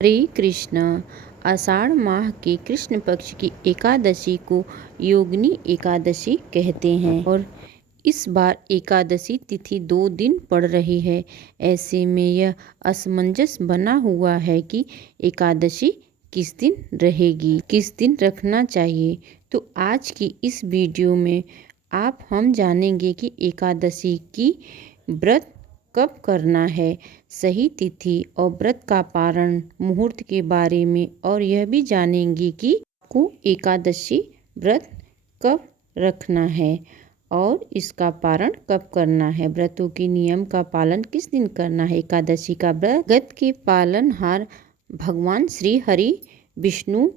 हरे कृष्ण। आषाढ़ माह के कृष्ण पक्ष की एकादशी को योगिनी एकादशी कहते हैं और इस बार एकादशी तिथि 2 दिन पड़ रही है। ऐसे में यह असमंजस बना हुआ है कि एकादशी किस दिन रहेगी, किस दिन रखना चाहिए। तो आज की इस वीडियो में हम जानेंगे कि एकादशी की व्रत कब करना है, सही तिथि और व्रत का पारण मुहूर्त के बारे में, और यह भी जानेंगे कि आपको एकादशी व्रत कब रखना है और इसका पारण कब करना है। व्रतों के नियम का पालन किस दिन करना है। एकादशी का व्रत के पालनहार भगवान श्री हरि विष्णु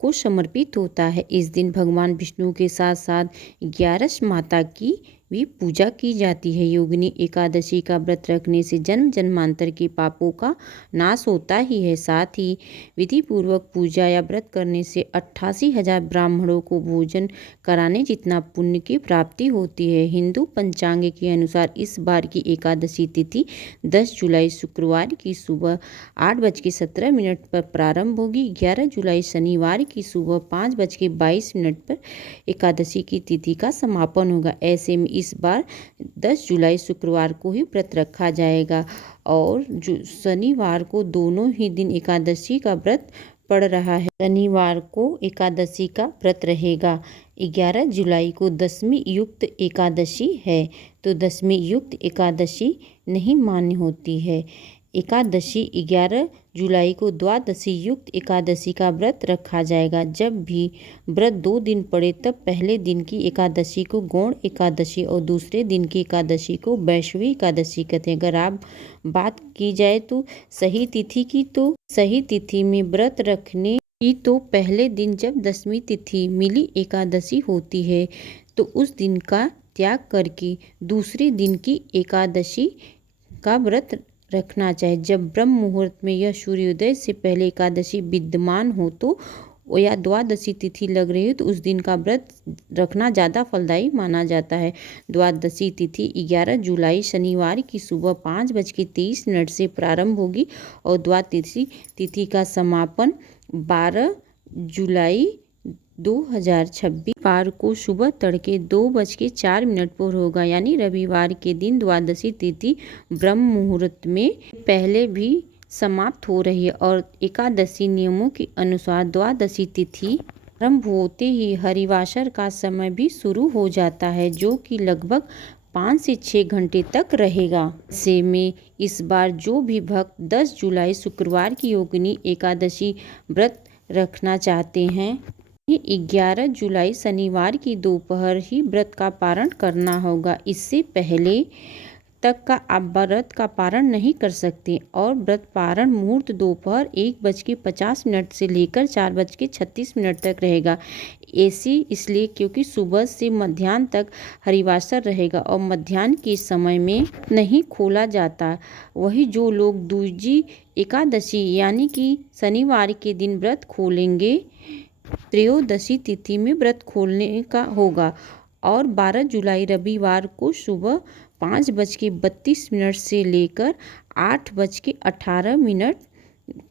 को समर्पित होता है। इस दिन भगवान विष्णु के साथ साथ 11 माता की भी पूजा की जाती है। योगिनी एकादशी का व्रत रखने से जन्म जन्मांतर के पापों का नाश होता ही है। साथ ही विधि पूर्वक पूजा या व्रत करने से 88,000 ब्राह्मणों को भोजन कराने जितना पुण्य की प्राप्ति होती है। हिंदू पंचांग के अनुसार इस बार की एकादशी तिथि 10 जुलाई शुक्रवार की सुबह 8:17 पर प्रारंभ होगी। 11 जुलाई शनिवार की सुबह 5:22 पर एकादशी की तिथि का समापन होगा। ऐसे में इस बार 10 जुलाई शुक्रवार को ही व्रत रखा जाएगा और शनिवार को दोनों ही दिन एकादशी का व्रत पड़ रहा है। शनिवार को एकादशी का व्रत रहेगा। 11 जुलाई को दशमी युक्त एकादशी है, तो दशमी युक्त एकादशी नहीं मान्य होती है। एकादशी 11 जुलाई को द्वादशी युक्त एकादशी का व्रत रखा जाएगा। जब भी व्रत 2 दिन पड़े तब पहले दिन की एकादशी को गौण एकादशी और दूसरे दिन की एकादशी को वैष्णवी एकादशी कहते हैं। अगर आप बात की जाए तो सही तिथि की, तो सही तिथि में व्रत रखने की तो पहले दिन जब दशमी तिथि मिली एकादशी होती है तो उस दिन का त्याग करके दूसरे दिन की एकादशी का व्रत रखना चाहिए। जब ब्रह्म मुहूर्त में यह सूर्योदय से पहले एकादशी विद्यमान हो तो या द्वादशी तिथि लग रही हो तो उस दिन का व्रत रखना ज़्यादा फलदायी माना जाता है। द्वादशी तिथि 11 जुलाई शनिवार की सुबह 5:23 से प्रारंभ होगी और द्वादशी तिथि का समापन 12 जुलाई 2026 वार को सुबह तड़के 2:04 पर होगा। यानी रविवार के दिन द्वादशी तिथि ब्रह्म मुहूर्त में पहले भी समाप्त हो रही है और एकादशी नियमों के अनुसार द्वादशी तिथि आरंभ होते ही हरिवासर का समय भी शुरू हो जाता है, जो कि लगभग 5 से 6 घंटे तक रहेगा। ऐसे में इस बार जो भी भक्त 10 जुलाई शुक्रवार की योगिनी एकादशी व्रत रखना चाहते हैं, 11 जुलाई शनिवार की दोपहर ही व्रत का पारण करना होगा। इससे पहले तक का आप व्रत का पारण नहीं कर सकते और व्रत पारण मुहूर्त दोपहर 1:50 से लेकर 4:36 तक रहेगा। ऐसी इसलिए क्योंकि सुबह से मध्याह्न तक हरिवासर रहेगा और मध्याह्न के समय में नहीं खोला जाता। वही जो लोग दूजी एकादशी यानी कि शनिवार के दिन व्रत खोलेंगे, त्रयोदशी तिथि में व्रत खोलने का होगा और 12 जुलाई रविवार को सुबह 5:32 से लेकर 8:18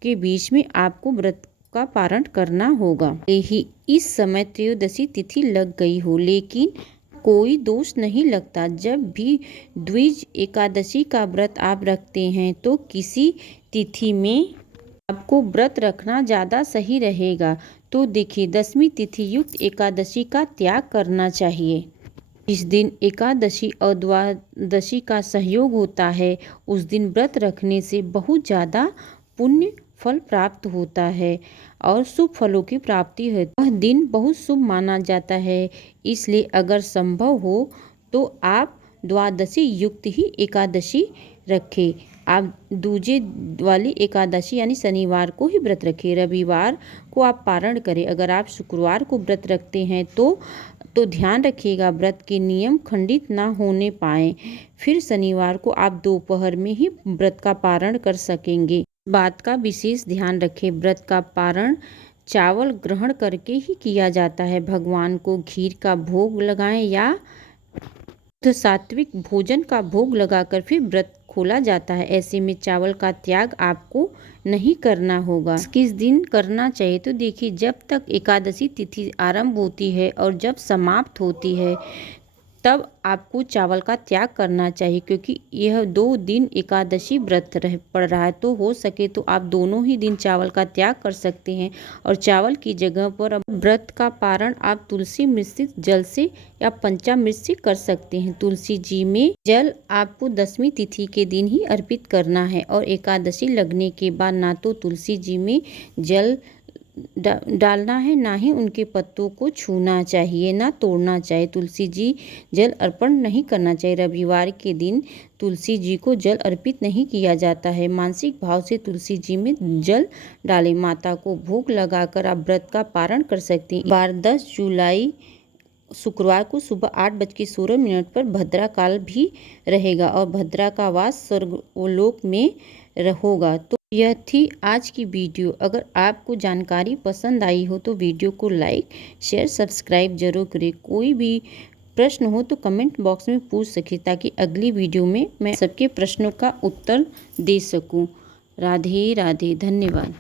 के बीच में आपको व्रत का पारण करना होगा। यही इस समय त्रयोदशी तिथि लग गई हो, लेकिन कोई दोष नहीं लगता। जब भी द्विज एकादशी का व्रत आप रखते हैं तो किसी तिथि में आपको व्रत रखना ज़्यादा सही रहेगा। तो देखिए, दशमी तिथि युक्त एकादशी का त्याग करना चाहिए। इस दिन एकादशी और द्वादशी का सहयोग होता है। उस दिन व्रत रखने से बहुत ज़्यादा पुण्य फल प्राप्त होता है और शुभ फलों की प्राप्ति है। वह दिन बहुत शुभ माना जाता है। इसलिए अगर संभव हो तो आप द्वादशी युक्त ही एकादशी रखें। आप दूजे वाली एकादशी यानी शनिवार को ही व्रत रखें, रविवार को आप पारण करें। अगर आप शुक्रवार को व्रत रखते हैं तो ध्यान रखिएगा व्रत के नियम खंडित ना होने पाए। फिर शनिवार को आप दोपहर में ही व्रत का पारण कर सकेंगे। बात का विशेष ध्यान रखें, व्रत का पारण चावल ग्रहण करके ही किया जाता है। भगवान को खीर का भोग लगाएं या सात्विक भोजन का भोग लगाकर फिर व्रत खोला जाता है। ऐसे में चावल का त्याग आपको नहीं करना होगा। किस दिन करना चाहिए, तो देखिए जब तक एकादशी तिथि आरंभ होती है और जब समाप्त होती है तब आपको चावल का त्याग करना चाहिए, क्योंकि यह 2 दिन एकादशी व्रत पड़ रहा है। तो हो सके तो आप दोनों ही दिन चावल का त्याग कर सकते हैं और चावल की जगह पर अब व्रत का पारण आप तुलसी मिश्रित जल से या पंचामृत से कर सकते हैं। तुलसी जी में जल आपको 10वीं तिथि के दिन ही अर्पित करना है और एकादशी लगने के बाद ना तो तुलसी जी में जल डालना है, ना ही उनके पत्तों को छूना चाहिए, ना तोड़ना चाहिए। तुलसी जी जल अर्पण नहीं करना चाहिए। रविवार के दिन तुलसी जी को जल अर्पित नहीं किया जाता है। मानसिक भाव से तुलसी जी में जल डालें। माता को भोग लगाकर आप व्रत का पारण कर सकते हैं। बार 10 जुलाई शुक्रवार को सुबह 8:16 पर भद्रा काल भी रहेगा और भद्रा का वास स्वर्गलोक में होगा। तो यह थी आज की वीडियो। अगर आपको जानकारी पसंद आई हो तो वीडियो को लाइक, शेयर, सब्सक्राइब जरूर करें। कोई भी प्रश्न हो तो कमेंट बॉक्स में पूछ सकें, ताकि अगली वीडियो में मैं सबके प्रश्नों का उत्तर दे सकूं। राधे राधे, धन्यवाद।